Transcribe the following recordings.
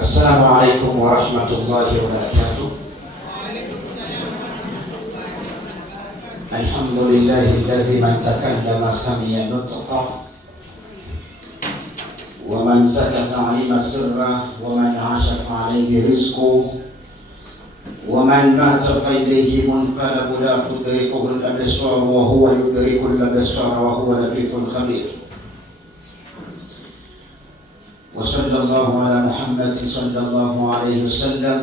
السلام عليكم ورحمة الله وبركاته. الحمد لله الذي من تكلم سمي نطقه ومن سكت علم سره ومن عشف عليه رزقه ومن مات فإليه منقلب لا تدركه الأبصار وهو يدرك الأبصار وهو لطيف خبير. وصلى الله على محمد صلى الله عليه وسلم.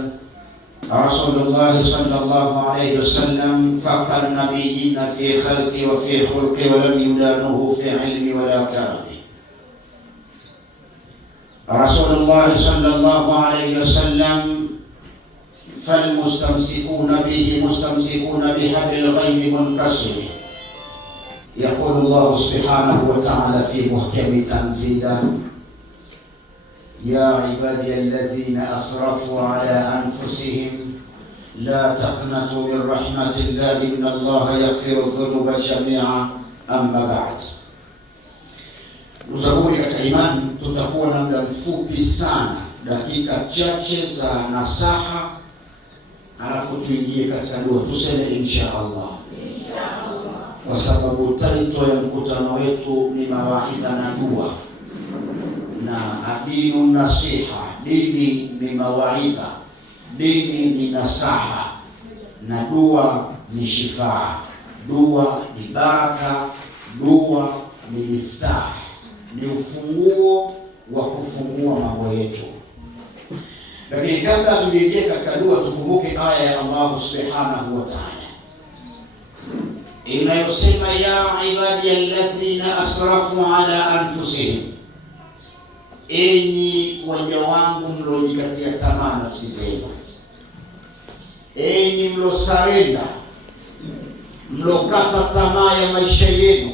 رسول الله صلى الله عليه وسلم فوق النبيين في خلقه وفي خلقه ولم يدانه في علم ولا كرم. رسول الله صلى الله عليه وسلم فالمستمسكون به مستمسكون بحبل الغيب منكسر. يقول الله سبحانه وتعالى في محكم تنزيله: يا عبادي الذين أسرفوا على أنفسهم لا تقنطوا من رحمة الله إن الله يغفر الذنوب جميعا أما بعد. Uzaburi katika imani, tutakuwa na muda mfupi sana, dakika chache za nasaha, alafu tuingie katika dua. Tuseme insha Allah, kwa sababu taito ya mkutano wetu ni mawaidha na dua, na adinu nasiha, dini ni mawaidha, dini ni nasaha, na dua ni shifaa, dua ni baraka, dua ni miftah, ni ufunguo wa kufungua mambo yetu. Lakini kabla tuingie katika dua, tukumbuke aya ya Allah subhanahu wa ta'ala inayosema: ya ibadi alladhina asrafu ala anfusihim, enyi waja wangu mlojikatia tamaa nafsi zenu, enyi mlosarenda, mlokata tamaa ya maisha yenu,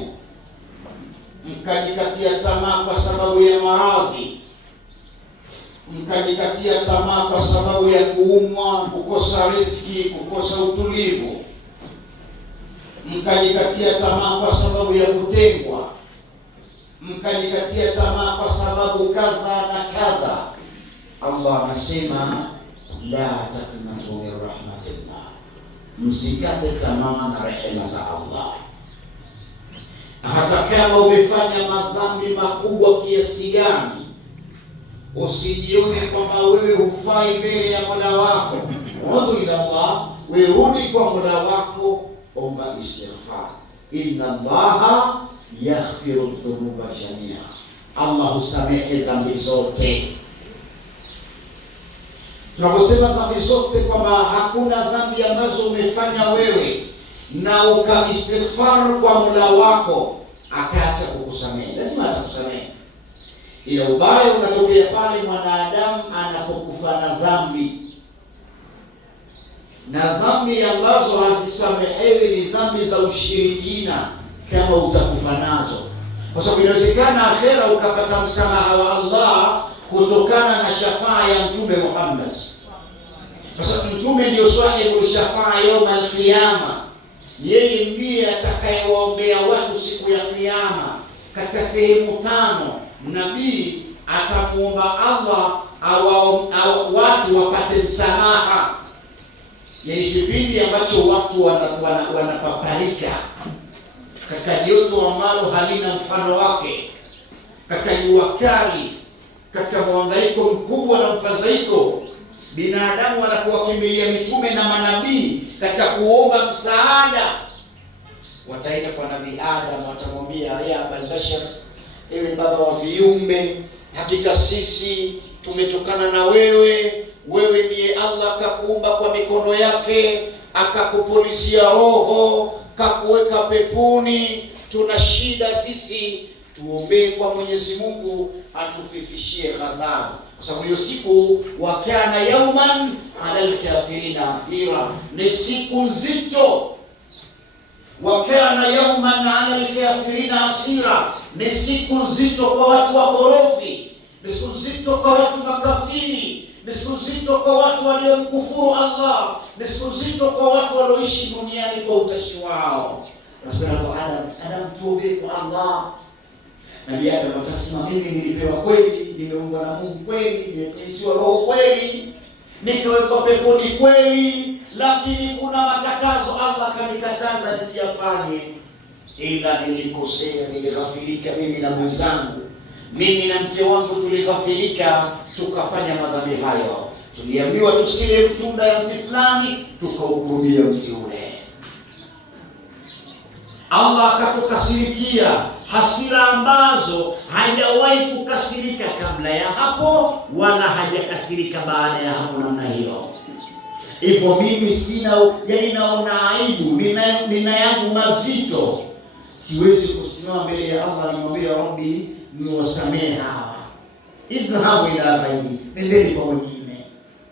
mkajikatia tamaa kwa sababu ya maradhi, mkajikatia tamaa kwa sababu ya kuumwa, kukosa riziki, kukosa utulivu, mkajikatia tamaa kwa sababu ya kutengwa, mkajikatia tamaa kwa sababu kadha na kadha. Allah anasema la taqnatu min rahmatillah, msikate tamaa na rehema za Allah. Hata kama umefanya madhambi makubwa kiasi gani, usijione kwamba wewe hufai mbele ya Mola wako. Udhu ila Allah, wewe rudi kwa Mola wako, omba istighfar. Inna Allaha yaghfiru dhunuba jamia, Allah husamehe dhambi zote. Tunaposema dhambi zote, kwamba hakuna dhambi ambazo umefanya wewe na ukaistighfar kwa Mola wako akaacha kukusamehe. Lazima atakusamehe, ila ubaya unatokea pale mwanadamu anapokufa na dhambi, na dhambi ambazo hazisamehewi ni dhambi za ushirikina. Kama utakufa nazo, kwa sababu inawezekana akhera ukapata msamaha wa Allah kutokana na shafaa ya Mtume Muhammad, kwa sababu Mtume ndio sahibu shafaa yaum al-qiyama. Yeye ndiye atakayewaombea watu siku ya Kiyama. Katika sehemu 5 nabii atamuomba Allah watu wapate msamaha. Yaani kipindi ambacho watu wanapaparika katika joto ambalo halina mfano wake, katika jua kali, katika mhangaiko mkubwa na mfadhaiko, binadamu wanakuwa kimbilia mitume na manabii katika kuomba msaada. Wataenda kwa Nabii Adam, watamwambia: ya abal bashar, ewe baba wa viumbe, hakika sisi tumetokana na wewe. Wewe ndiye Allah akakuumba kwa mikono yake, akakupulizia roho, kakuweka peponi. Tuna shida sisi, tuombee kwa Mwenyezi Mungu atufifishie ghadhabu, kwa sababu hiyo siku wakana yauman ala alkafirina athira, ni siku nzito. Wakana yauman ala alkafirina asira, ni siku nzito kwa watu wakorofi, ni siku nzito kwa watu makafiri, ni siku nzito kwa watu waliomkufuru Allah, ni siku nzito kwa watu walioishi duniani kwa utashi wao. Adam tuobe kwa Allah, Nabii Adam atasema mimi nilipewa kweli, nimeumbwa na Mungu kweli, nimepewa roho kweli, nikawekwa peponi kweli, lakini kuna makatazo Allah kanikataza nisiyafanye. Ila nilikosea, nilighafilika mimi na mwenzangu, mimi na mke wangu tulighafilika, tukafanya madhambi hayo. Tuliambiwa tusile tunda ya mti fulani, tukaukurubia mti ule. Allah akatukasirikia hasira ambazo hajawahi kukasirika kabla ya hapo, wala hajakasirika baada ya hapo namna hiyo. Hivyo mimi sina, yani naona aibu, nina yangu mazito. Siwezi kusimama mbele ya Allah nimwambie Rabbi niwasamehe hawa, idhhabu ila ghairi, nendeni kwa wengine.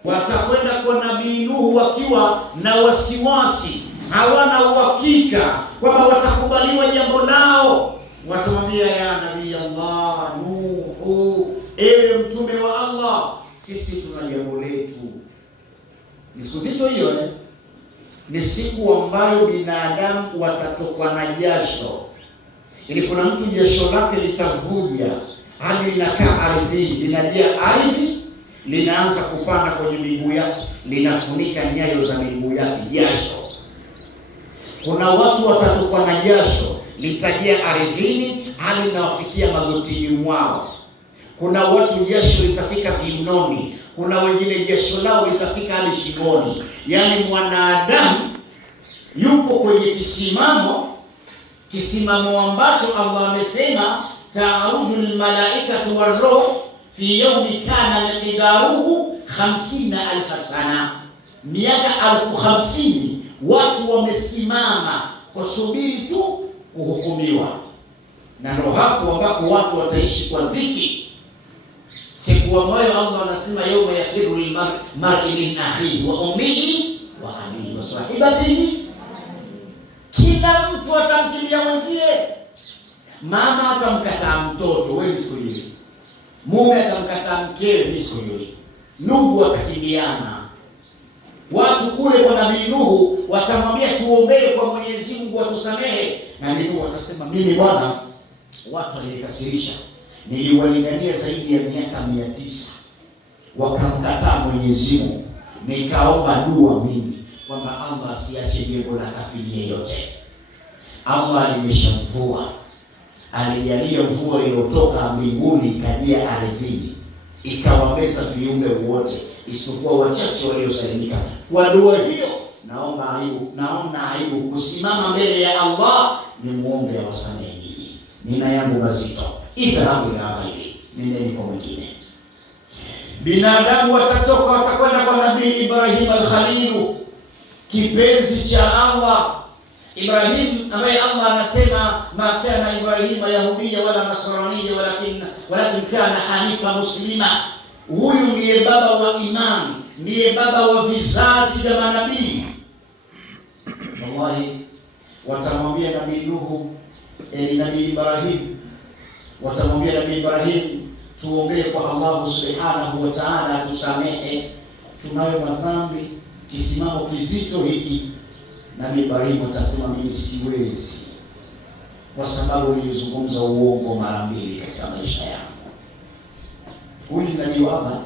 Watakwenda kwa Nabii Nuhu wakiwa na wasiwasi, hawana uhakika kwamba watakubaliwa jambo lao. Watamwambia ya Nabii Allah Nuhu, ewe mtume wa Allah, sisi tuna jambo letu. Ni siku zito hiyo, ni siku ambayo binadamu watatokwa na jasho. Ili kuna mtu jasho lake litavuja hadi linakaa ardhini, linajia ardhi, linaanza kupanda kwenye miguu yake, linafunika nyayo za miguu yake jasho. Kuna watu watatokwa na jasho litajia ardhini hadi linawafikia magotini mwao. Kuna watu jasho litafika viunoni, kuna wengine jasho lao litafika hadi shingoni. Yaani mwanadamu yupo kwenye kisimamo ambacho Allah amesema ta'aruju almalaikatu warruh fi yawmi kana miqdaruhu 50,000 sana. Miaka 50,000 watu wamesimama kusubiri tu kuhukumiwa. Na ndio hapo ambapo watu wataishi kwa dhiki. Siku ambayo Allah anasema yawma yafiru lilmar'i min akhihi wa ummihi wa abihi wa sahibatihi. Kila mtu atamkimbia mwenzie. Mama atamkataa mtoto, wewe siku hiyo. Mume atamkataa mkewe, mimi siku hiyo. Ndugu watakimbiana. Watu kule kwa Nabii Nuhu watamwambia tuombee kwa Mwenyezi Mungu atusamehe. Nabii Nuhu atasema mimi bwana, watu walikasirisha, niliwalingania zaidi ya miaka 900, wakamkataa Mwenyezi Mungu. Nikaomba dua mimi kwamba Allah asiache jengo la kafiri yeyote. Allah alimeshamvua, alijalia mvua iliyotoka mbinguni ikajia ardhini, ikawameza viumbe wote isipokuwa wachache waliosalimika. Kwa dua hiyo naona aibu kusimama mbele ya Allah ni muombe awasamehe nyinyi. Nina yangu mazito. Idhabu ila ghairi, nendeni kwa mwingine. Binadamu watatoka watakwenda kwa Nabii Ibrahim al-Khalil, kipenzi cha Allah. Ibrahim ambaye Allah anasema ma kana Ibrahim yahudiya wala nasraniya walakin kana hanifa muslima. Huyu ndiye baba wa imani, ndiye baba wa vizazi vya manabii. Wallahi watamwambia Nabii Nuhu, Nabii Ibrahim, watamwambia Nabii Ibrahim tuombee kwa Allah subhanahu wa ta'ala tusamehe, tunayo madhambi, kisimamo kizito hiki. Nabii Ibrahim atasema mimi siwezi, kwa sababu nilizungumza uongo mara 2 katika maisha yangu. Huyu ni Nabii wa Allah.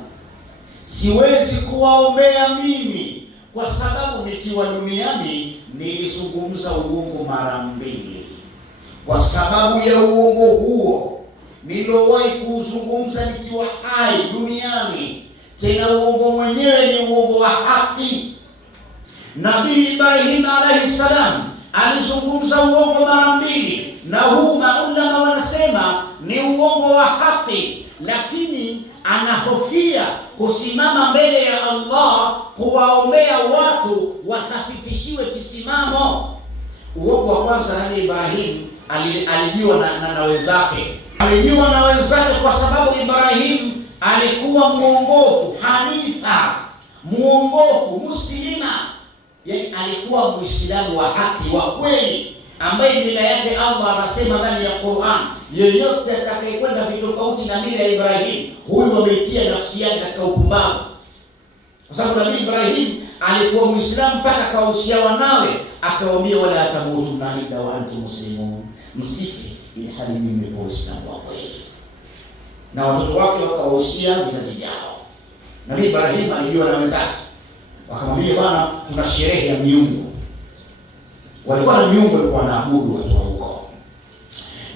Siwezi kuwaombea mimi kwa sababu nikiwa duniani nilizungumza uongo mara 2. Kwa sababu ya uongo huo nilowahi kuzungumza nikiwa hai duniani, tena uongo mwenyewe ni uongo wa haki. Nabii Ibrahim alayhi salam alizungumza uongo mara 2, na huu maulama wanasema ni uongo wa haki, lakini anahofia kusimama mbele ya Allah kuwaombea watu wasafifishiwe kisimamo. Uongo wa kwanza, Nabii Ibrahim alijiwa na wenzake. Alijiwa na wenzake kwa sababu Ibrahim alikuwa muongofu, hanifa, muongofu, muslima. Yaani alikuwa Muislamu wa haki, wa kweli, ambaye mila yake Allah anasema ndani ya Qur'an, yeyote atakayekwenda vitofauti na mila ya Ibrahim, huyu ameitia nafsi yake katika upumbavu. Kwa sababu Nabii Ibrahim alikuwa Muislamu mpaka akawahusia wanawe, akawaambia wala tamutunna illa wa antum muslimun, msife ili hali mimi ni Muislamu wa kweli. Na watoto wake wakawahusia vizazi vyao. Nabii Ibrahim alijua na wenzake, wakamwambia bwana, tuna sherehe ya miungu. Walikuwa na miungu walikuwa wanaabudu watu wa huko.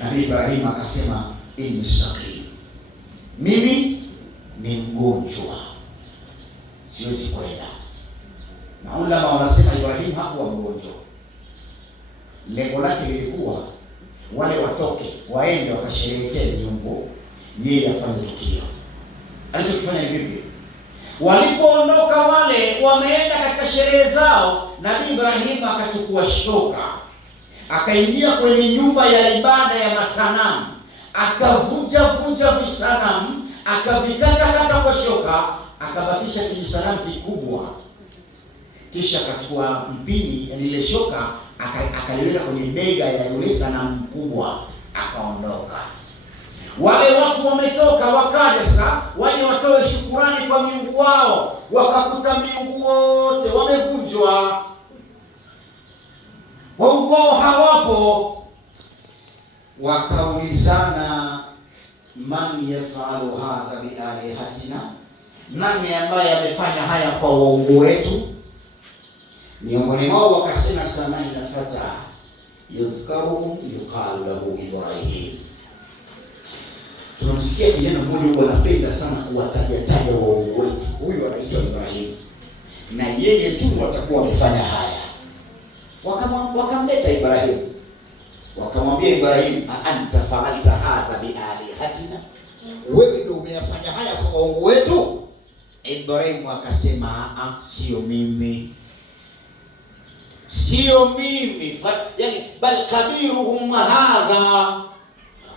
Nabii Ibrahim akasema, inni saqim, mimi ni mgonjwa, siwezi kwenda. Na ulama wanasema Ibrahim hakuwa mgonjwa. Lengo lake lilikuwa wale watoke waende wakasherehekee miungu, yeye afanye tukio. Alichokifanya ni vipi? Walipoondoka wale wameenda katika sherehe zao, Nabii Ibrahim akachukua shoka, akaingia kwenye nyumba ya ibada ya masanamu, akavunja visanamu, akavikata kwa shoka, akabakisha kijisanamu kikubwa. Kisha akachukua mpini, yani ile shoka, akaliweka kwenye bega ya yule sanamu mkubwa, akaondoka. Wale watu wametoka, wakaja sasa waje watoe shukurani kwa miungu wao, wakakuta miungu wote wamevunjwa, waungu wao hawapo. Wakaulizana, man yafalu hadha bi alihatina, nani ambaye amefanya haya kwa waungu wetu? Miongoni mwao wakasema, samaina fata yudhkaruhum yuqalu lahu Ibrahim. Tunamsikia kijana mmoja anapenda sana kuwataja waungu wetu, huyu anaitwa Ibrahim, na yeye tu watakuwa wamefanya haya. Wakamleta Ibrahim, wakamwambia Ibrahim, anta fa'alta hadha bi alihatina, wewe ndio umeyafanya haya kwa waungu wetu? Ibrahim akasema, sio mimi, yani bal kabiruhum hadha,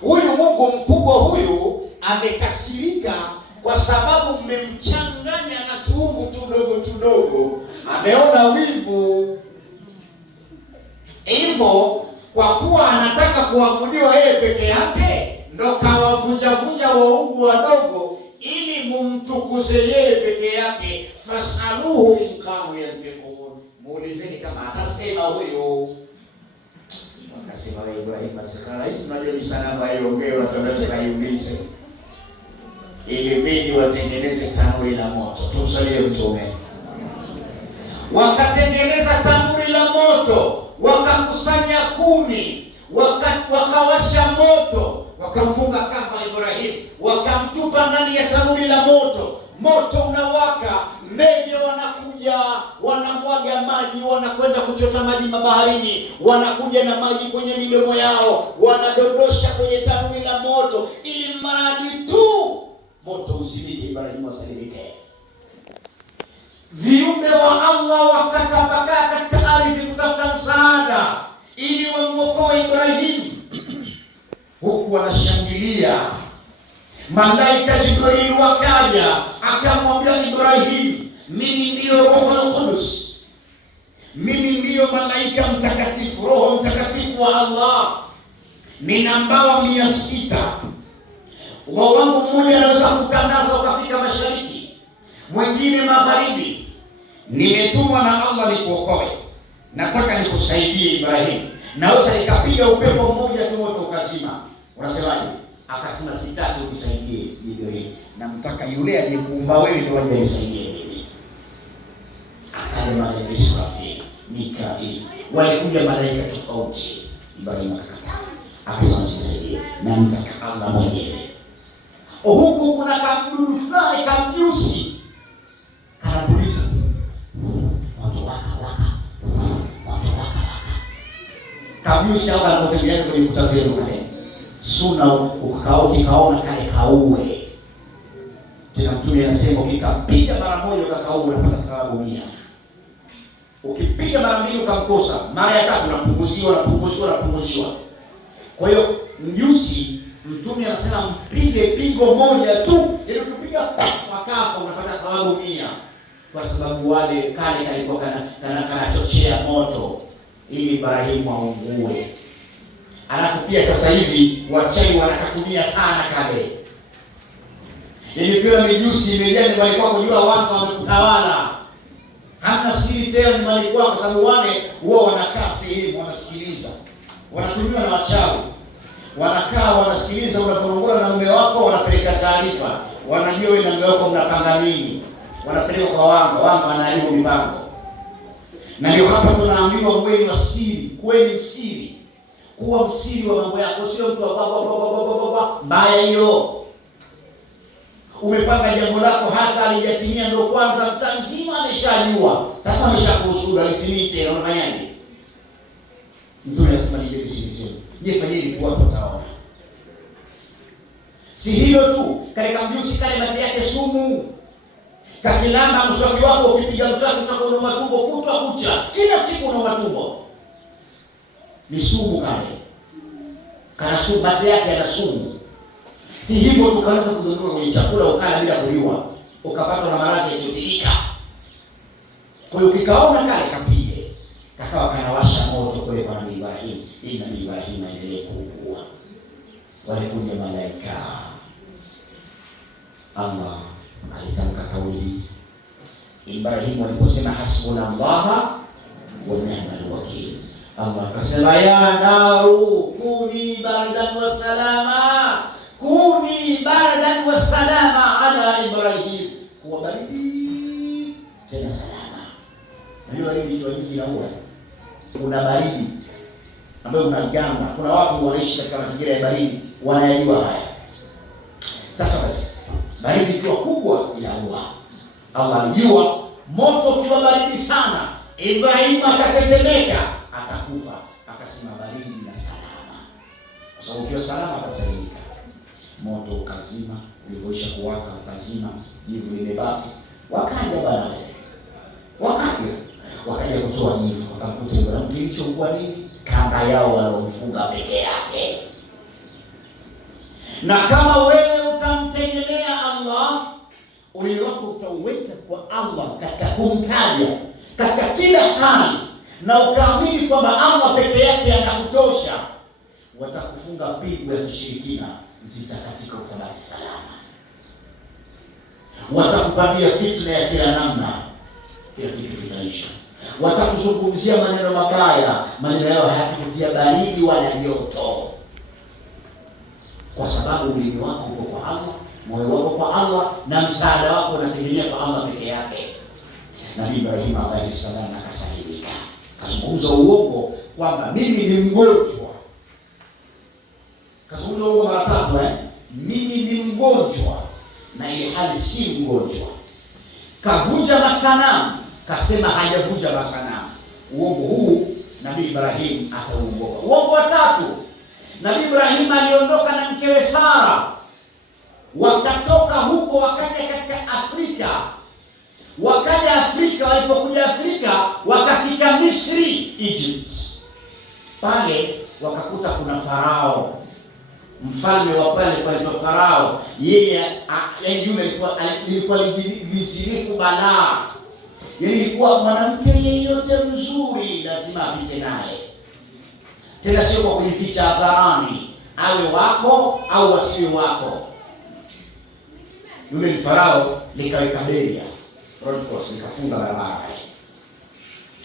huyu Mungu mkubwa huyu amekasirika kwa sababu mmemchanganya na tuungu tudogo, ameona wivu. Hivyo kwa kuwa anataka kuabudiwa yeye peke yake, ndo kawavunja waungu wadogo ili mumtukuze yeye peke yake. Fasaluhu in kanu yantiqun, muulizeni kama atasema huyo. Wakasema Ibrahim, asikala hizi tunajua ni sanamu aiongewa, tunaiulize. Ilibidi watengeneze tanuri la moto. Tumsalie Mtume. Wakatengeneza tanuri la moto, wakakusanya kuni, wakawasha moto, wakamfunga kamba Ibrahim, wakamtupa ndani ya tanuri la moto. Moto unawaka, ndege wanakuja, wanamwaga maji, wanakwenda kuchota maji mabaharini, wanakuja na maji kwenye midomo yao, wanadondosha kwenye tanuri la moto, ili mradi tu moto usimike, Ibrahim asalimike. Viumbe wa Allah wakatapakaa katika ardhi kutafuta msaada ili wamuokoe Ibrahim, huku wanashangilia. Malaika Jibril wakaja, akamwambia Ibrahim, mimi ndiyo Roho Qudus, mimi ndiyo malaika mtakatifu, Roho Mtakatifu wa Allah, nina mbawa 600. Ubao wangu mmoja anaweza kutandaza ukafika mashariki, mwingine magharibi. Nimetumwa na Allah nikuokoe, nataka nikusaidie Ibrahim. Naweza nikapiga upepo mmoja tu moto ukazima. Unasemaje? Akasema, sitaki unisaidie Ibrahim, namtaka yule aliyekuumba wewe ndio aje anisaidie mimi. Akaja malaika Israfil, Mikail, walikuja malaika tofauti. Ibrahim akakataa, akasema nisaidie, namtaka Allah mwenyewe. Huku kuna kamdudu fulani kamjusi kanapuliza moto waka. Kamjusi hapa anapotengeneza kwenye kutazama kale suna ukikaona kale kauwe. Tena Mtume anasema ukipiga mara moja ukakaua unapata thawabu 100. Ukipiga mara 2 ukamkosa, mara ya 3 unapunguziwa. Kwa hiyo mjusi, Mtume anasema mpige pigo moja tu, ili ukipiga akafa unapata thawabu 100, kwa sababu wale kale kalikuwa kanachochea moto ili Ibrahim aungue. Alafu pia sasa hivi wachawi wanakatumia sana kale. Ili pia mijusi imejaa nyumbani kwako, kujua watu wamekutawala. Hata siri tena nyumbani kwako, kwa sababu wale wao wanakaa sehemu wanasikiliza. Wanatumiwa na wachawi. wanakaa wanasikiliza unaponongola na mume wako, wanapeleka taarifa, wanajua wewe na mume wako mnapanga nini, wanapeleka kwa wanga wanaharibu mipango. Na ndio hapa tunaambiwa mweni wa siri, kweni msiri, kuwa msiri wa mambo yako, sio mtu wa mbaya hiyo. Umepanga jambo lako hata alijatimia ndio kwanza mtaa mzima ameshajua. Sasa ameshakuhusuda litimie tena unafanyaje? Mtume anasema ni siri. Je, fanyeni tu watu wataona. Si hiyo tu, katika mjusi kale mate yake sumu. Kakilamba mswaki wako ukipiga mswaki utakuwa na matumbo kutwa kucha. Kila siku na matumbo. Ni sumu kale. Kana sumu mate yake yana sumu. Si hivyo tukaanza kudondoka kwenye chakula ukala bila kuliwa, ukapata na maradhi yasiyotilika. Kwa hiyo kikaona kale kapige, kakawa kanawasha moto kule kwa Nabii Ibrahim, ili Nabii Ibrahim aendelee kuugua. Walikuja malaika. Allah alitamka kauli. Ibrahim aliposema hasbunallah wa ni'mal wakeel, Allah akasema ya naru kuni bardan wa salama, kuni bardan wa salama ala Ibrahim, kuwa baridi tena salama. Ndio baridi ndio hiki inaua. Kuna baridi ambayo unagamba. Kuna watu wanaishi katika mazingira ya baridi, wanayajua haya. Sasa basi, baridi ikiwa kubwa inaua. Allah alijua moto ukiwa baridi sana, Ibrahim akatetemeka, akakufa. Akasema baridi na salama. Kwa sababu ukiwa salama atasalimika. Moto ukazima, ulivyoisha kuwaka ukazima, jivu limebaki. Wakaja bwana. Wakaja kutoa jivu, wakakuta Ibrahim kilichokuwa nini? Kamba yao walomfunga peke yake. Na kama wewe utamtegemea Allah, ulimi wako utauweka kwa Allah katika kumtaja katika kila hali, na ukaamini kwamba Allah peke yake anakutosha, watakufunga pigo ya kishirikina zitakatika, utabaki salama. Watakupandia fitna ya kila namna, kila kitu kitaisha. Watakuzungumzia maneno mabaya, maneno yao hayatakutia baridi wala joto, kwa sababu ulimi wako uko kwa Allah, moyo wako kwa Allah, na msaada wako unategemea kwa Allah peke yake. Nabii Ibrahim alayhi salam akasalimika, kazungumza uongo kwamba mimi ni mgonjwa. Kazungumza uongo mara tatu, mimi ni mgonjwa, na ile hali si mgonjwa. Kavunja masanamu, kasema hajavunja masanamu. Uongo huu Nabii Ibrahim atauongoa. Uongo wa tatu, Nabii Ibrahim aliondoka na mkewe Sara, wakatoka huko wakaja katika Afrika. Wakaja Afrika, walipokuja Afrika wakafika Misri, Egypt. Pale wakakuta kuna Farao, mfalme wa pale kwa Farao. Yeye yule alikuwa lijisirifu balaa. Yeye ilikuwa mwanamke yeyote mzuri lazima apite naye. Tena sio kwa kujificha hadharani, awe wako au wasiwe wako. Yule Farao likaweka beria, road cross, likafunga barabara.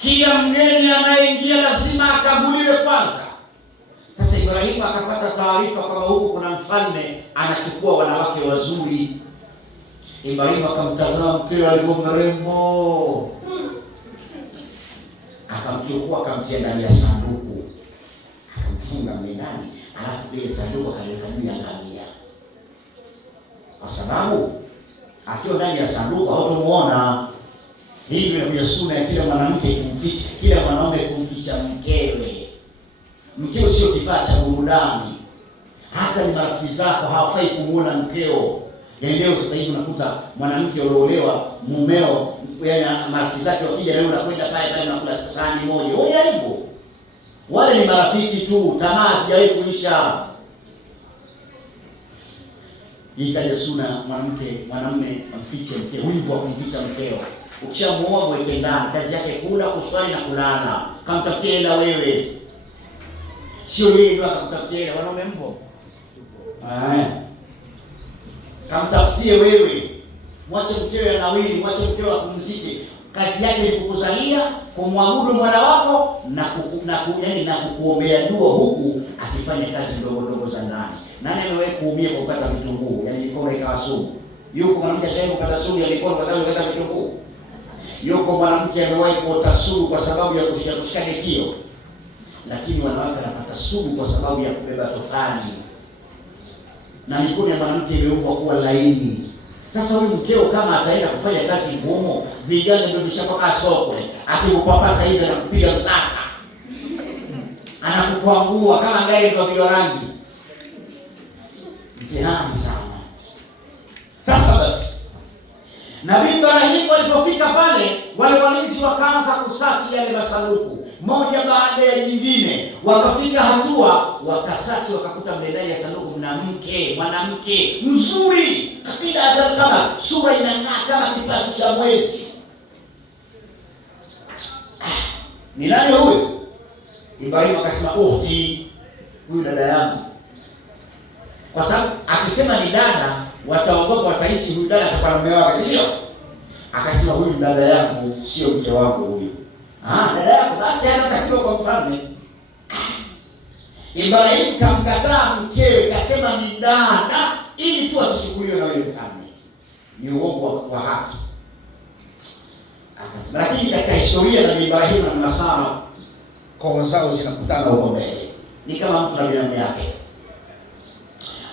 Kila mgeni anayeingia lazima akaguliwe kwanza. Sasa Ibrahim akapata taarifa kwamba huko kuna mfalme anachukua wanawake wazuri. Ibrahim akamtazama mkewe alivyo mrembo, akamchukua akamtia ndani ya sanduku, akamfunga ndani, alafu ile sanduku akaliweka juu ya ngamia, kwa sababu akiwa ndani ya sanduku hatamuona. Hivyo ndio sunna ya kila mwanamke kumficha, kila mwanaume kumficha mkewe. Mkeo sio kifaa cha burudani. Hata ni marafiki zako hawafai kumuona mkeo. Leo sasa hivi unakuta mwanamke aliolewa, mumeo, yaani marafiki zake wakija leo unakwenda pale unakula sahani moja. Wewe aibu. Wale ni marafiki tu, tamaa sijawahi kuisha. Ikaja sunna mwanamume amfiche mkeo, wivu wa kumficha mkeo. Ukishamuoa mweke ndani, kazi yake kula, kuswali na kulala. Kamtafutie hela wewe. Sio yeye ndio akakutafutia hela, wanaume mpo. Kamtafutie wewe. Mwache mkeo anawili, mwache mkeo apumzike. kazi yake ni kukuzalia, kumwabudu Mola wako na kukuombea dua, huku akifanya kazi ndogo ndogo za ndani. Nani amewahi kuumia kwa kukata vitunguu, yaani mikono ikawa sugu? Yuko mwanamke ashawahi kukata sugu ya mikono kwa sababu ya kukata vitunguu? Yuko mwanamke amewahi kuota sugu kwa sababu ya kushika dekio? Lakini wanawake wanapata sugu kwa sababu ya kubeba tofali, na mikono ya mwanamke imeumbwa kuwa laini. Sasa huyu mkeo kama ataenda kufanya kazi ngumu, vijana ndio vishatoka sokwe, akikupapasa hivi na kupiga msasa, anakukwangua kama gari kwa rangi. Mtihani sana. Sasa basi, Nabii Ibrahim walipofika pale, wale walinzi wakaanza kusachi yale masanduku moja baada ya nyingine. Wakafika hatua wakasachi, wakakuta mbele ya sanduku mwanamke mzuri, kila kama sura inang'aa kama kipasu cha mwezi. Ni nani huyu? Ibrahim akasema, ukhti, huyu dada yangu. Kwa sababu akisema ni dada, wataogopa, wataishi huyu dada atakuwa na mume wake, sio? Akasema, huyu ni dada yangu, sio mke wangu huyu. Dada yako, basi anatakiwa kwa mfalme. Ibrahim kamkataa mkewe, kasema ni dada, ili tu asichukuliwe na yule mfalme. Ni uongo wa haki. Lakini katika historia ya Ibrahim na Sara, koo zao zinakutana huko mbele. Ni kama mtu na binamu yake.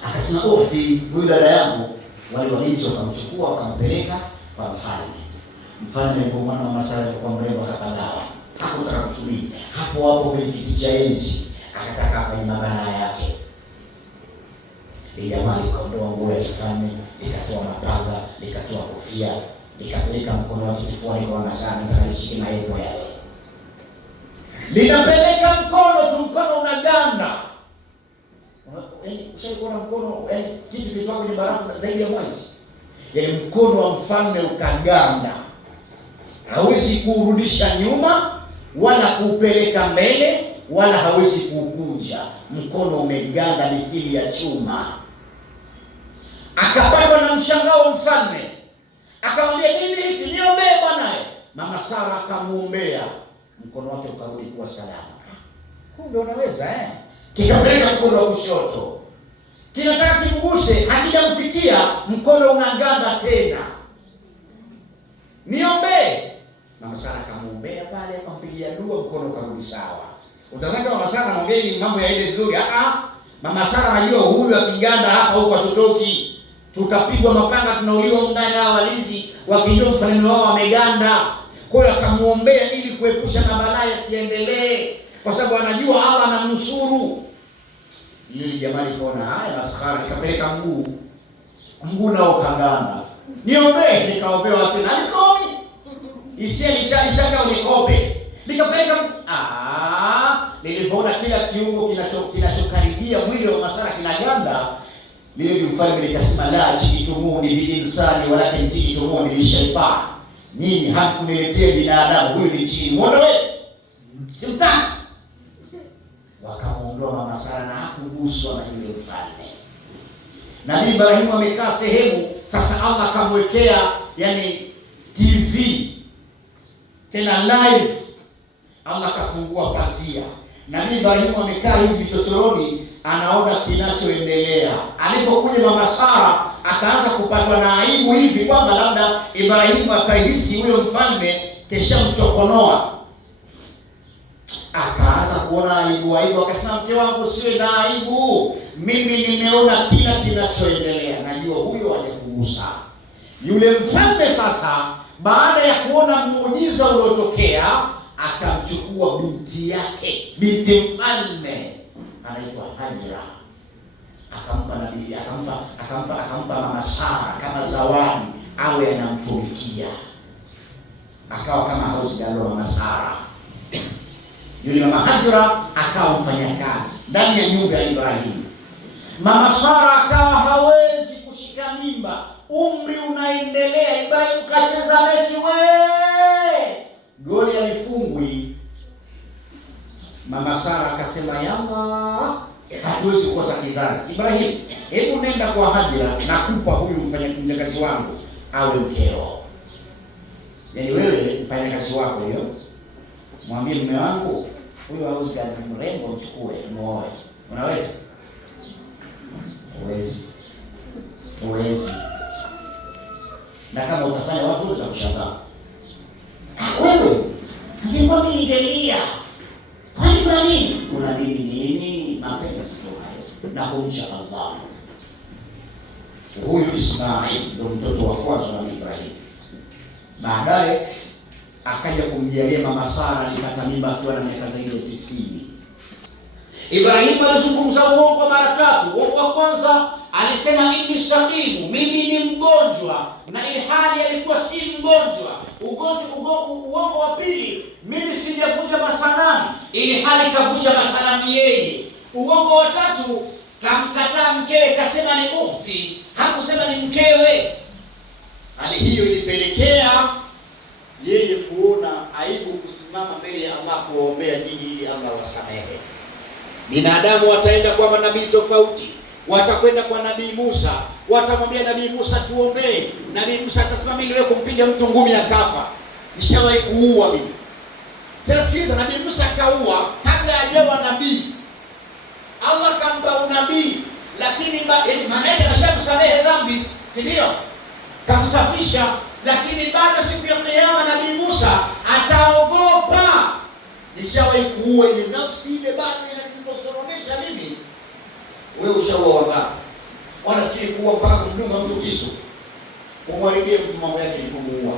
Akasema, ukhti, huyu dada yangu. Wale walinzi wakamchukua wakampeleka kwa mfalme. Mfalme alipomwona Mama Sara kwa mrembo akapagawa. Hakutaka kusubiri. Hapo kwenye kiti cha enzi akataka afanye mabana yake. Ile jamaa likaondoa nguo ya kifalme, likatoa mapanga, likatoa kofia, likapeleka mkono wake kifuani kwa Mama Sara, nitakashike na yeye yale. Linapeleka mkono unaganda. Ushaikuona mkono, kitu kilitoka kwenye barafu zaidi ya mwezi. Mkono wa mfalme ukaganda. Hawezi kurudisha nyuma wala kuupeleka mbele wala hawezi kuukunja. Mkono umeganda mithili ya chuma. Akapatwa na mshangao mfalme. Akamwambia, nini hiki? Niombee bwanae. Mama Sara akamuombea. Mkono wake ukarudi kuwa salama. Kumbe unaweza Kikapeleka mkono wa kushoto. Kinataka kimguse, hakijamfikia, mkono unaganda tena. Niombe. Mama Sara akamuombea pale, akampigia dua, mkono ukarudi sawa. Utazanga Mama Sara anaongea ni mambo ya ile nzuri. Mama Sara anajua huyu akiganda hapa huko atutoki. Tutapigwa mapanga, tunauliwa ndani ya walinzi, wakijua mfalme wao wameganda. Kwa hiyo akamuombea ili kuepusha na balaa yasiendelee, kwa sababu anajua Allah anamnusuru. Yule jamaa alipoona haya maskhara, nikapeleka mguu nao kaganda. Niombe, nikaombewa tena. Alikomi ishaka unikope. Nikapeleka nilipoona kila kiungo kinachokaribia mwili wa Masara kinaganda, mimi mfalme nikasema, la jitumuni bi insani walakin jitumuni bi shaytan. Nyinyi hamkuniletea binadamu, huyu ni jini, muondoe. Simtaki. Wakamuondoa Mama Sara na hakuguswa na yule mfalme. Nabii Ibrahim amekaa sehemu, sasa Allah akamwekea TV tena live. Allah akafungua pazia. Nabii Ibrahim amekaa hivi chochoroni, anaona kinachoendelea. Alipokuja Mama Sara akaanza kupatwa na aibu hivi kwamba labda Ibrahim atahisi huyo mfalme kesha mchokonoa. Akaanza kuona aibu. Akasema, mke wangu, siwe na aibu, mimi nimeona kila kinachoendelea, najua huyo hajakugusa. Yule mfalme sasa, baada ya kuona muujiza uliotokea, akamchukua binti yake, binti mfalme anaitwa Hajira, akampa Mama Sara kama zawadi awe anamtumikia. Akawa kama house girl wa Mama Sara. Yule Mama Hajira akawa mfanya kazi ndani ya nyumba ya Ibrahim. Mama Sara akawa hawezi kushika mimba. Umri unaendelea, Ibrahim kacheza mechi goli alifungwi. Mama Sara akasema, yalla, hatuwezi kukosa kizazi. Ibrahim, hebu nenda kwa Hajira, nakupa huyu mfanyakazi wangu awe mkeo. Wewe Fanya kazi wako hiyo. Mwambie mume wangu, huyu hauzi gani mrembo, mchukue muoe. Unaweza? Uwezi. Na kama utafanya watu watakushangaa. Wewe, ningekuwa mimi ningelia. Kwani kuna nini? Kuna nini? Mapenzi tu hayo. Na kumcha Allah. Huyu Ismail ndio mtoto wa kwanza wa Ibrahim. Baadaye akaja kumjalia mama Sara, alipata mimba akiwa na miaka zaidi ya 90. Ibrahim alizungumza uongo mara 3. Uongo wa kwanza alisema inni saqimu, mimi ni mgonjwa, na ilhali alikuwa si mgonjwa. Uongo wa pili, mimi sijavunja masanamu, ilhali kavunja masanamu yeye. Uongo wa 3, kamkataa mkewe, kasema ni ukhti, hakusema ni mkewe. Hali hiyo ilipelekea yeye kuona aibu kusimama mbele ya Allah kuombea nyinyi ili Allah wasamehe. Binadamu wataenda kwa manabii tofauti, watakwenda kwa Nabii Musa, watamwambia Nabii Musa tuombee. Nabii Musa atasema mimi wewe kumpiga mtu ngumi akafa, nishawahi kuua mimi. Tena sikiliza, Nabii Musa kaua kabla hajawa nabii. Allah kampa unabii, lakini maana yake ameshamsamehe dhambi, si ndio? Kamsafisha, lakini bado siku ya Kiyama Nabii Musa ataogopa. Nishawahi kuua ile nafsi ile, bado inazoromesha mimi. Wewe ushaua wangapi? Wanafikiri kuua mpaka kumdunga mtu kisu, kumharibia mtu mambo yake ni kumuua,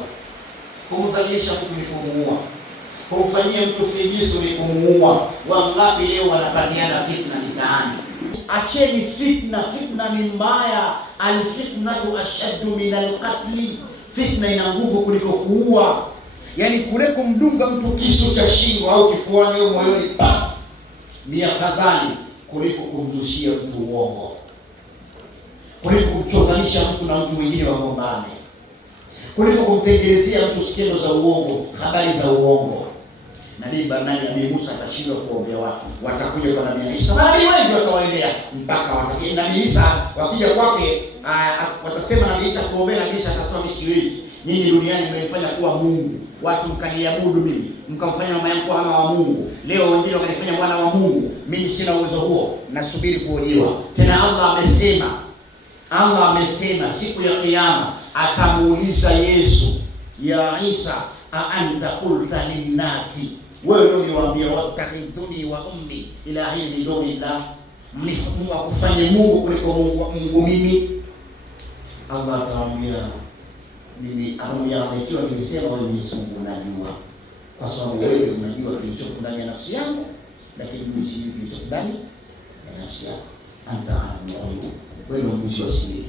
kumdhalilisha mtu ni kumuua, kumfanyia mtu figisu ni kumuua. Wangapi leo wanapaniana fitna mitaani? Acheni fitna, fitna ni mbaya. Alfitnatu ashaddu min alqatli, fitna ina nguvu kuliko kuua. Yaani kule kumdunga mtu kisu cha shingo au kifuani au moyoni, ni afadhali kuliko kumzushia mtu uongo, kuliko kumchonganisha mtu na mtu mwingine wagombane, kuliko kumtengenezea mtu skendo za uongo, habari za uongo. Nabii Musa atashindwa kuombea watu, watakuja kwa Nabii Isa. Nabii wengi watawaendea mpaka watakia Nabii Isa, wakija kwake watasema Nabii Isa tuombee. Nabii Isa atasema mimi siwezi. Nyinyi duniani mmenifanya kuwa Mungu, watu mkaniabudu mimi, mkamfanya mama yangu kama wa Mungu. Leo wengine wakanifanya mwana wa Mungu. Mimi sina uwezo huo, nasubiri kuojiwa. Tena Allah amesema siku ya Kiyama atamuuliza Yesu, ya Isa, anta qulta linnasi, wewe ndio uliwaambia watakhidhuni wa ummi ilahi min dunillah, mnifunua kufanya Mungu kuliko Mungu mimi. Allah atawaambia mimi ikiwa nilisema wewe ni Mungu, najua, kwa sababu wewe unajua kilichopo ndani ya nafsi yangu, lakini mimi sijui kilichopo ndani ya nafsi yako. Anta a'lamu, wewe ndio mjua siri.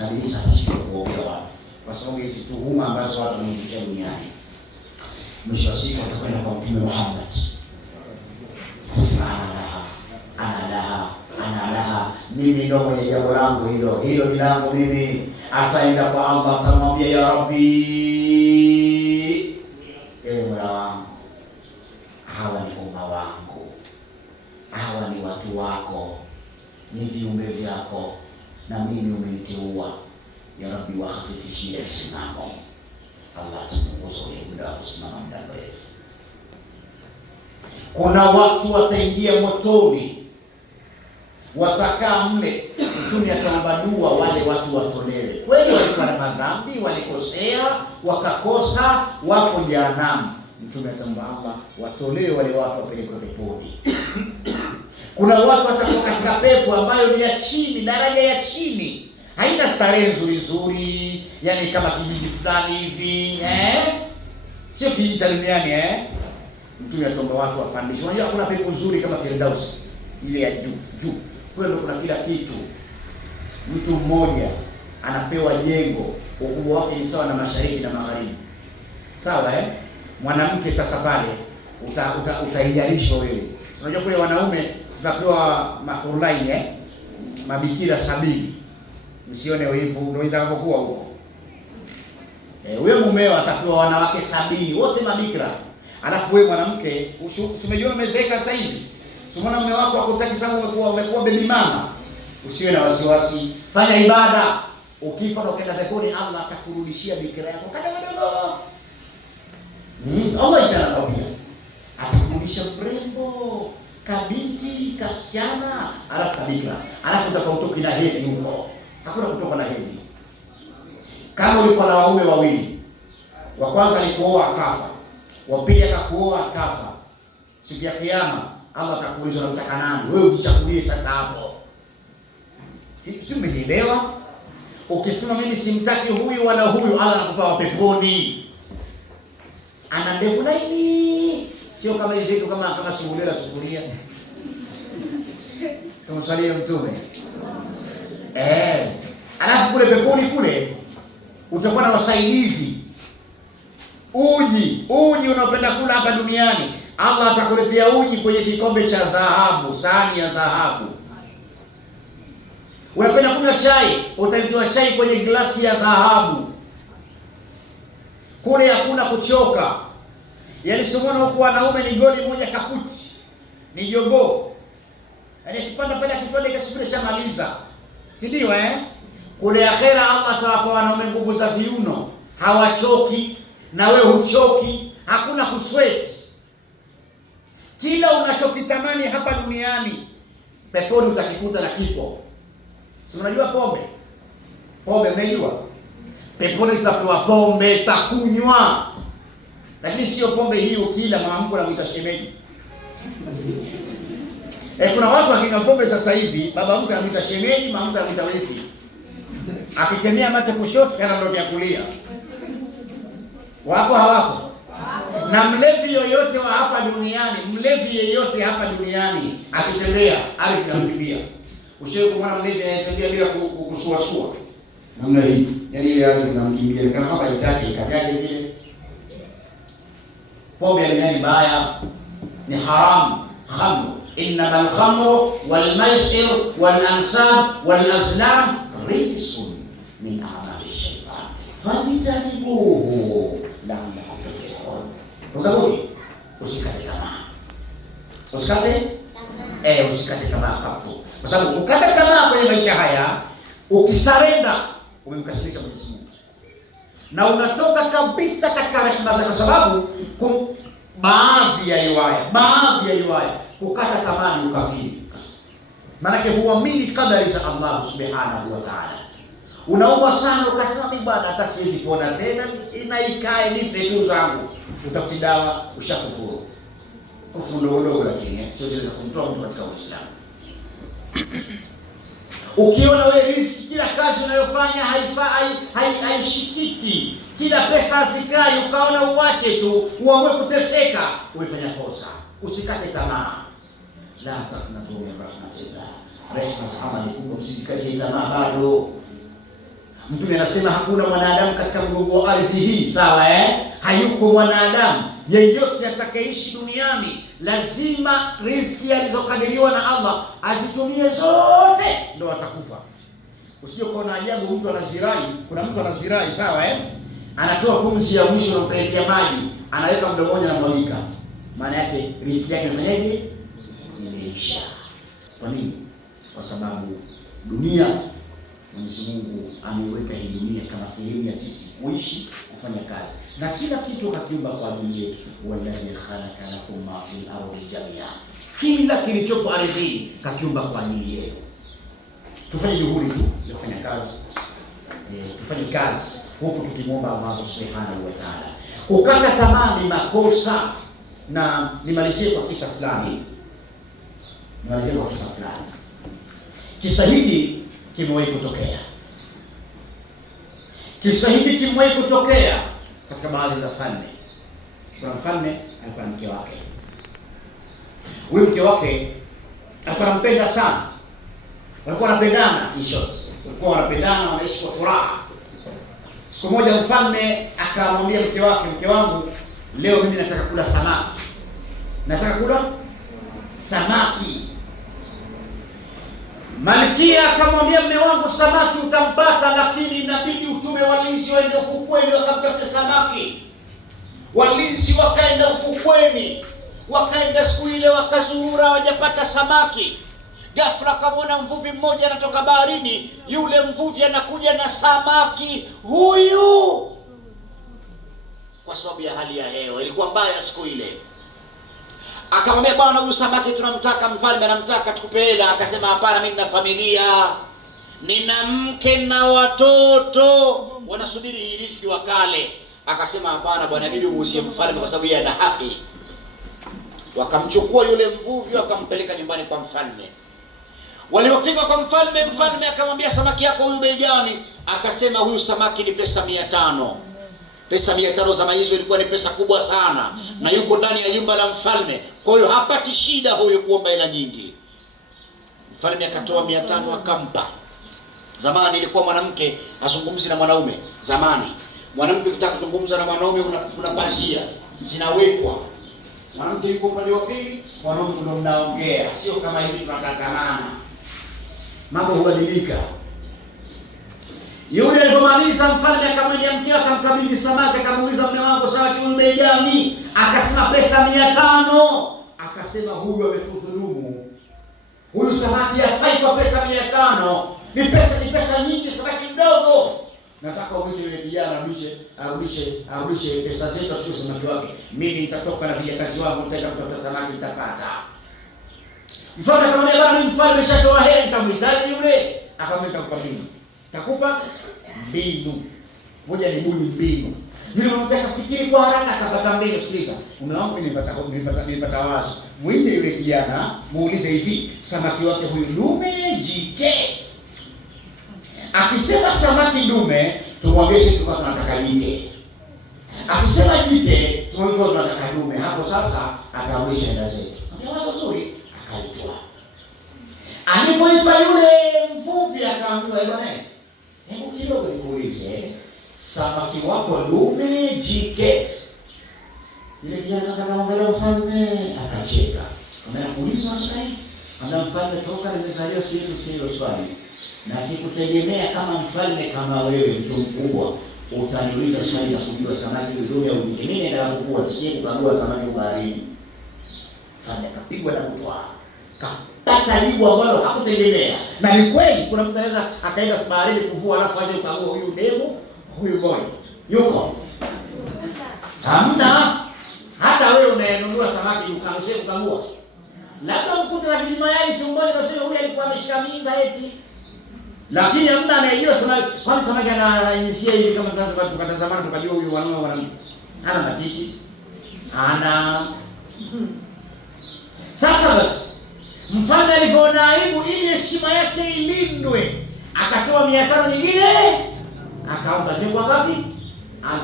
Nabii Isa anashindwa kuombea watu kwa sababu hizi tuhuma ambazo watu wanaingia duniani. Mwisho wa siku atakwenda kwa Mtume Muhammad, ana laha, mimi ndio mwenye jambo langu hilo ni langu mimi. Ataenda kwa Allah, atamwambia ya Rabbi, ewe Mola wangu, hawa ni umma wangu, hawa ni watu wako, ni viumbe vyako, na mimi umeniteua. Ya Rabbi, wakhafifishie msimamo. Allah atapunguza ule muda wa kusimama muda mrefu. Kuna watu wataingia motoni, watakaa mle. Mtume ataomba dua wale watu watolewe. Kweli walikuwa na madhambi, walikosea, wakakosa, wako jehanamu. Mtume ataomba Allah watolewe wale watu, wapelekwe peponi. Kuna watu watakuwa katika pepo ambayo ni ya chini, daraja ya chini, haina starehe nzuri, yani kama kijiji fulani hivi, sio kijiji cha duniani. Mtume ataomba watu wapandishwe. Unajua kuna pepo nzuri kama Firdaus, ile ya juu. Kule ndo kuna kila kitu. Mtu mmoja anapewa jengo, ukubwa wake ni sawa na mashariki na magharibi. Sawa Mwanamke sasa pale utaijarishwa wewe. Unajua kule wanaume tutapewa mahurulaini, mabikira 70. Msione wivu, ndio itakapokuwa huko. Wewe mumeo atapewa wanawake 70, wote mabikira. Alafu wewe mwanamke, umejiona umezeeka sasa hivi. Usimwona mume wako akutaki sana, umekuwa baby mama. Usiwe na wasiwasi, fanya ibada. Ukifa na ukaenda peponi, Allah atakurudishia bikira yako kadogo. bikra, alafu utakaotoka na hedhi huko. Hakuna kutoka na hedhi. Kama ulikuwa na waume wawili, wa kwanza alikuoa akafa, wa pili akakuoa akafa, siku ya kiyama Allah atakuuliza unamtaka nani? Wewe ujichagulie sasa hapo. Si umenielewa? Ukisema mimi simtaki huyu wala huyu, Allah anakupa wa peponi. Ana ndevu laini, sio kama hizo zetu kama sungulela sufuria. Tumsalie Mtume. Alafu kule peponi kule utakuwa na wasaidizi. Uji unapenda kula hapa duniani, Allah atakuletea uji kwenye kikombe cha dhahabu, sahani ya dhahabu. Unapenda kunywa chai, utaletewa chai kwenye glasi ya dhahabu. Kule hakuna kuchoka. Yaani somona huko wanaume ni goli moja kaputi, ni jogoo. Yaani akipanda pale akitwale kasubiri shamaliza. Si ndio Kule akhera Allah atawapa wanaume nguvu za viuno, hawachoki na wewe huchoki, hakuna kusweat. Kila unachokitamani hapa duniani peponi utakikuta na kipo. Si unajua pombe? Pombe mnajua? Peponi utapewa pombe, takunywa. Lakini sio pombe hii ukila mama mko anamuita shemeji. Kuna watu wakinywa pombe sasa hivi, baba mko anamuita shemeji, mama mko anamuita wifi. Akitemea mate kushoto kana ndio kulia. Wapo hawako? Na mlevi yoyote wa hapa duniani, mlevi yeyote hapa duniani akitembea ardhi inamkimbia. Ushawahi kumwona mlevi anayetembea bila kusuasua namna hii? Yaani ile ardhi inamkimbia kama hapa itaki ikajaje vile. Pombe ni baya, ni haramu. Khamr, innamal khamru wal maisir wal ansab wal azlam rijsun min a'mali shaytan fajtanibuhu la'allakum tuflihun. Uzauri, usikate tamaa. Usikate tamaa hapo. Kwa sababu ukata tamaa kwenye maisha haya, ukisarenda umemkasirisha Mwenyezi Mungu. Na unatoka kabisa katika rehema zake, kwa sababu baadhi ya riwaya kukata tamaa ni ukafiri. Maana huamini kadari za Allah Subhanahu wa Ta'ala. Unaomba sana ukasema mimi bwana hata siwezi kuona tena, inaikae nife tu zangu. Utafuti dawa, ushakufuru. Kufuru ndogo lakini sio zile za kumtoa mtu katika Uislamu. Ukiona wewe riziki, kila kazi unayofanya haishikiki, kila pesa hazikai, ukaona uache tu, uamue kuteseka, umefanya kosa. Usikate tamaa. La taqnatu min rahmatillah. Rehema za Allah ni kubwa, msikate tamaa bado. Mtume anasema hakuna mwanadamu katika mgongo wa ardhi hii, sawa hayuko mwanadamu yeyote atakayeishi duniani lazima riziki alizokadiriwa na Allah azitumie zote ndio atakufa. Usije kuona ajabu mtu anazirai, kuna mtu anazirai sawa anatoa pumzi ya mwisho na kuelekea maji, anaweka mdomoni na mwagika. Maana yake riziki yake imefanyaje? Imeisha. Kwa nini? Kwa sababu dunia Mwenyezi Mungu ameweka hii dunia kama sehemu ya sisi kuishi, kufanya kazi. Na kila kitu kakiumba kwa ajili yetu. Wallahi khalaqa lakum ma fil ardi jami'a. Kila kilichopo ardhini kakiumba kwa ajili yetu. Tufanye juhudi tu ya kufanya kazi. Tufanye kazi huku tukimwomba Allah Subhanahu wa Ta'ala. Kukata tamaa ni makosa. Na nimalizie kwa kisa fulani. Kisa hiki kimewahi kutokea. Katika baadhi za falme. Kuna mfalme alikuwa na mke wake. Huyu mke wake alikuwa anampenda sana. Walikuwa wanapendana, in short. Walikuwa wanapendana, wanaishi kwa furaha. Siku moja mfalme akamwambia mke wake, mke wangu, leo mimi nataka kula samaki. Malkia akamwambia mume wangu, samaki utampata, lakini inabidi utume walinzi waende ufukweni wakamtafute samaki. Walinzi wakaenda ufukweni, wakaenda siku ile wakazurura, hawajapata samaki. Ghafla kamwona mvuvi mmoja anatoka baharini, yule mvuvi anakuja na samaki huyu. Kwa sababu ya hali ya hewa ilikuwa mbaya siku ile, Akamwambia, bwana, huyu samaki tunamtaka, mfalme anamtaka, tukupe hela. Akasema, hapana, mimi nina familia, nina mke na watoto wanasubiri hii riziki wakale. Akasema, hapana bwana, inabidi umuuzie mfalme kwa sababu yeye ana haki. Wakamchukua yule mvuvi wakampeleka nyumbani kwa mfalme. Walipofika kwa mfalme, mfalme akamwambia, samaki yako huyu bei gani? Akasema, huyu samaki ni pesa 500. Pesa 500 za hizo ilikuwa ni pesa kubwa sana, na yuko ndani ya jumba la mfalme, kwa hiyo hapati shida huyo kuomba hela nyingi. Mfalme akatoa 500 akampa. Zamani ilikuwa mwanamke azungumzi na mwanaume. Zamani mwanamke ukitaka kuzungumza na mwanaume kuna pazia zinawekwa, mwanamke yuko upande wa pili, mwanaume ndio mnaongea, sio kama hivi tunatazamana. Mambo hubadilika. Yule alipomaliza, mfalme akamwendea mkewe, akamkabidhi samaki, akamuuliza, mume wangu, samaki huyu bei gani? Akasema, pesa 500. Akasema, huyu amekudhulumu, huyu samaki hafai kwa pesa 500. Ni pesa nyingi, samaki mdogo. Nataka uite yule kijana arudishe pesa zetu, achukue samaki wake. Mimi nitatoka na vijakazi wangu, nitaenda kutafuta samaki, nitapata. Mfalme akamwambia, bwana, mimi mfalme shatoa hela, nitamhitaji yule. Akamwita, nitakupa mbinu. Nitakupa mbinu. Moja ni mbinu. Yule mwanamke akafikiri kwa haraka, akapata mbinu. Sikiliza, mume wangu, nimepata wazo. Muite yule kijana, muulize hivi, samaki wake huyu dume, jike? Akisema samaki dume, tumwambie sisi tunataka jike. Akisema jike, tumwambie tunataka dume. Hapo sasa atarudisha hela zetu. Ndio wazo zuri. Akaitwa. Alipoitwa yule mvuvi, akaambiwa, bwana, hebu kidogo nikuulize, samaki wako dume, jike? Yule kijana akamwangalia mfalme, akacheka. Anakuuliza swali? Ana mfalme, toka nimezaliwa sio swali. Na sikutegemea kama mfalme kama wewe, mtu mkubwa, utaniuliza swali la kujua samaki dume au jike. Mimi nataka kuvua, tusije kukagua samaki baharini. Mfalme akapigwa na butwaa. Kapata jibu ambalo hakutegemea. Na ni kweli kuna mtu anaweza akaenda baharini kuvua alafu aje kukagua huyu demo, huyu boy. Yuko? Hamna. Hata wewe unayenunua samaki ukaanze kukagua. Labda ukute na vijimayai tumboni, unasema huyu alikuwa ameshika mimba eti. Lakini hamna anayejua samaki. Kwani samaki anainisia hivi kama tunaanza tukatazamana tukajua huyu mwanaume mwanamke. Hana matiti. Ana. Sasa basi, mfalme alipoona aibu ili heshima yake ilindwe, akatoa 500 nyingine, akaomba kwa ngapi? 1000.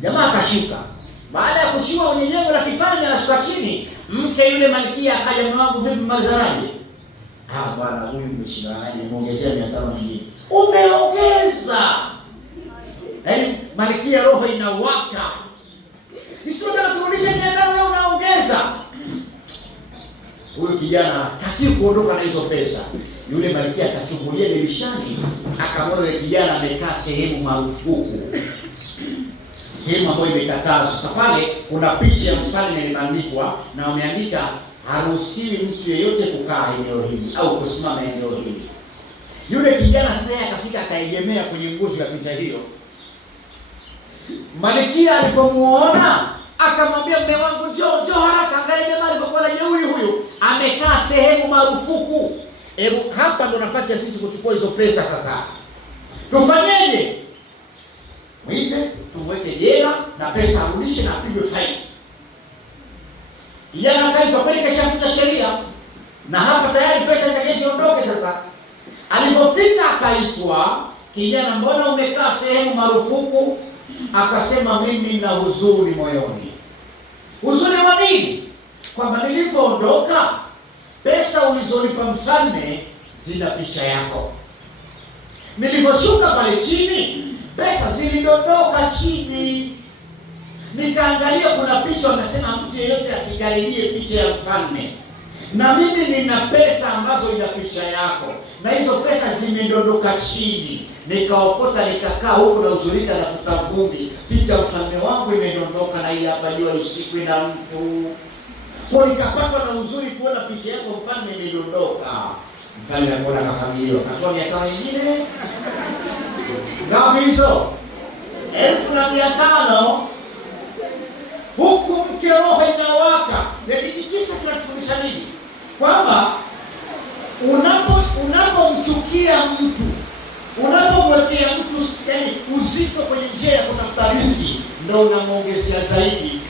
Jamaa akashuka. Baada ya kushuka kwenye jengo la kifalme, anashuka chini, mke yule malkia akaja, mume wangu, vipi mazaraje? Bwana, huyu nimeshindana naye, nimeongezea 500 nyingine. Umeongeza. Malkia roho inawaka. Isitotaka kurudisha 500 wewe unaongeza. Huyu kijana hataki kuondoka na hizo pesa. Yule malkia akachungulia dirishani, akamwona yule kijana amekaa sehemu marufuku, sehemu ambayo imekatazwa. Sasa pale kuna picha ya mfalme imeandikwa, na wameandika haruhusiwi mtu yeyote kukaa eneo hili au kusimama eneo hili. Yule kijana sasa akafika, akaegemea kwenye nguzo ya picha hiyo. Malkia alipomuona akamwambia, mume wangu, njoo haraka, angalia jamaa alipokuwa huyu amekaa sehemu marufuku. Hebu hapa ndo nafasi ya sisi kuchukua hizo pesa sasa. Tufanyeje? Mwite, tumweke jela na pesa arudishe na apigwe faini. Kijana akaitwa, kweli kashafuta sheria na hapa tayari pesa itakayoondoke sasa. Alipofika akaitwa, kijana, mbona umekaa sehemu marufuku? Akasema, mimi na huzuni moyoni. Huzuni wa nini? Kwamba nilipoondoka pesa ulizolipa mfalme zina picha yako. Niliposhuka pale chini pesa zilidondoka chini. Nikaangalia kuna picha wanasema mtu yeyote asikaribie picha ya mfalme. Na mimi nina pesa ambazo ina picha yako. Na hizo pesa zimedondoka chini. Nikaokota, nikakaa huko na uzurika na kutavumbi. Picha ya mfalme wangu imedondoka, na hii hapa jua ishikwe na mtu. Kwa nikapatwa na uzuri kuona picha yako mfalme imedondoka. Mfalme akaona kafamiliwa. Katoa 500 nyingine. Ngapi hizo? 1500. Huku mke usikie roho inawaka. Yaani kisa kinatufundisha nini? Kwamba unapomchukia mtu, unapomwekea mtu yaani uzito kwenye njia ya kutafuta riziki, ndio unamwongezea zaidi.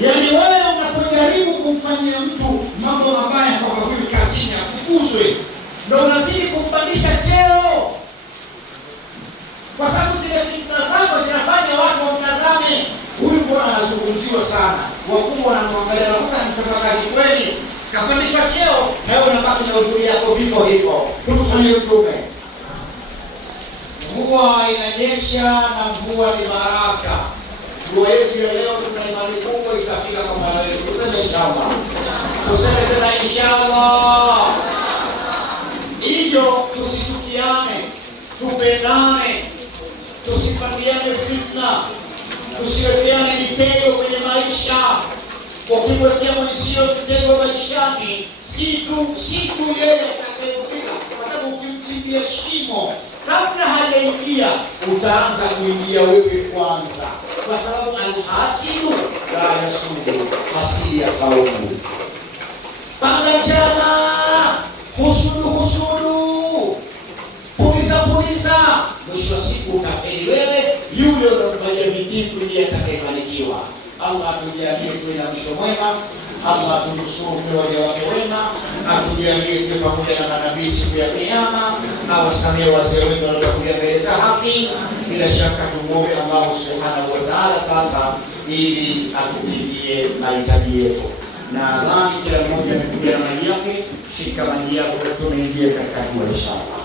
Yaani wewe unapojaribu kumfanyia mtu mambo mabaya kwa huyu kazini akukuzwe, ndio unazidi kumpandisha cheo. Kwa sababu zile fikra zako zinafanya watu wamtazame, huyu mbona anazungumziwa sana. Wakubwa wanamwangalia nakuta ni mtafakaji kweli, kapandishwa cheo, na wewe unabaki na uzuri yako vivyo hivyo. Tukufanyie utume. Mvua inanyesha na mvua ni baraka. Dua yetu ya leo tuna imani kubwa itafika kwa Mola wetu. Tuseme inshallah. Tuseme tena inshallah. Hivyo tusichukiane, tupendane, tusipangiane fitna, tusiwekeane mitego kwenye maisha. Kwa kuwekea mwenzio mitego maishani, si tu yeye atakayefika, kwa sababu ukimchimbia shimo kabla hajaingia utaanza kuingia wewe kwanza, kwa sababu alhasidu la yasudu, hasidi ya kaumu. Panga njama, husudu, puliza, mwisho wa siku utafeli wewe, yule unamfanyia vitimbi ndiye atakayefanikiwa. Allah atujalie tuwe na mwisho mwema. Allah atunusuru kwa waja wake wema. Atujalie tuwe pamoja na manabii siku ya Kiyama. Awasamehe wazee wetu waliokuja mbele za haki. Bila shaka tumuombe Allah subhanahu wa ta'ala sasa ili atupimie mahitaji yetu. Na nadhani kila mmoja amekuja na mali yake. Shika mali yako tunaingia katika dua inshallah.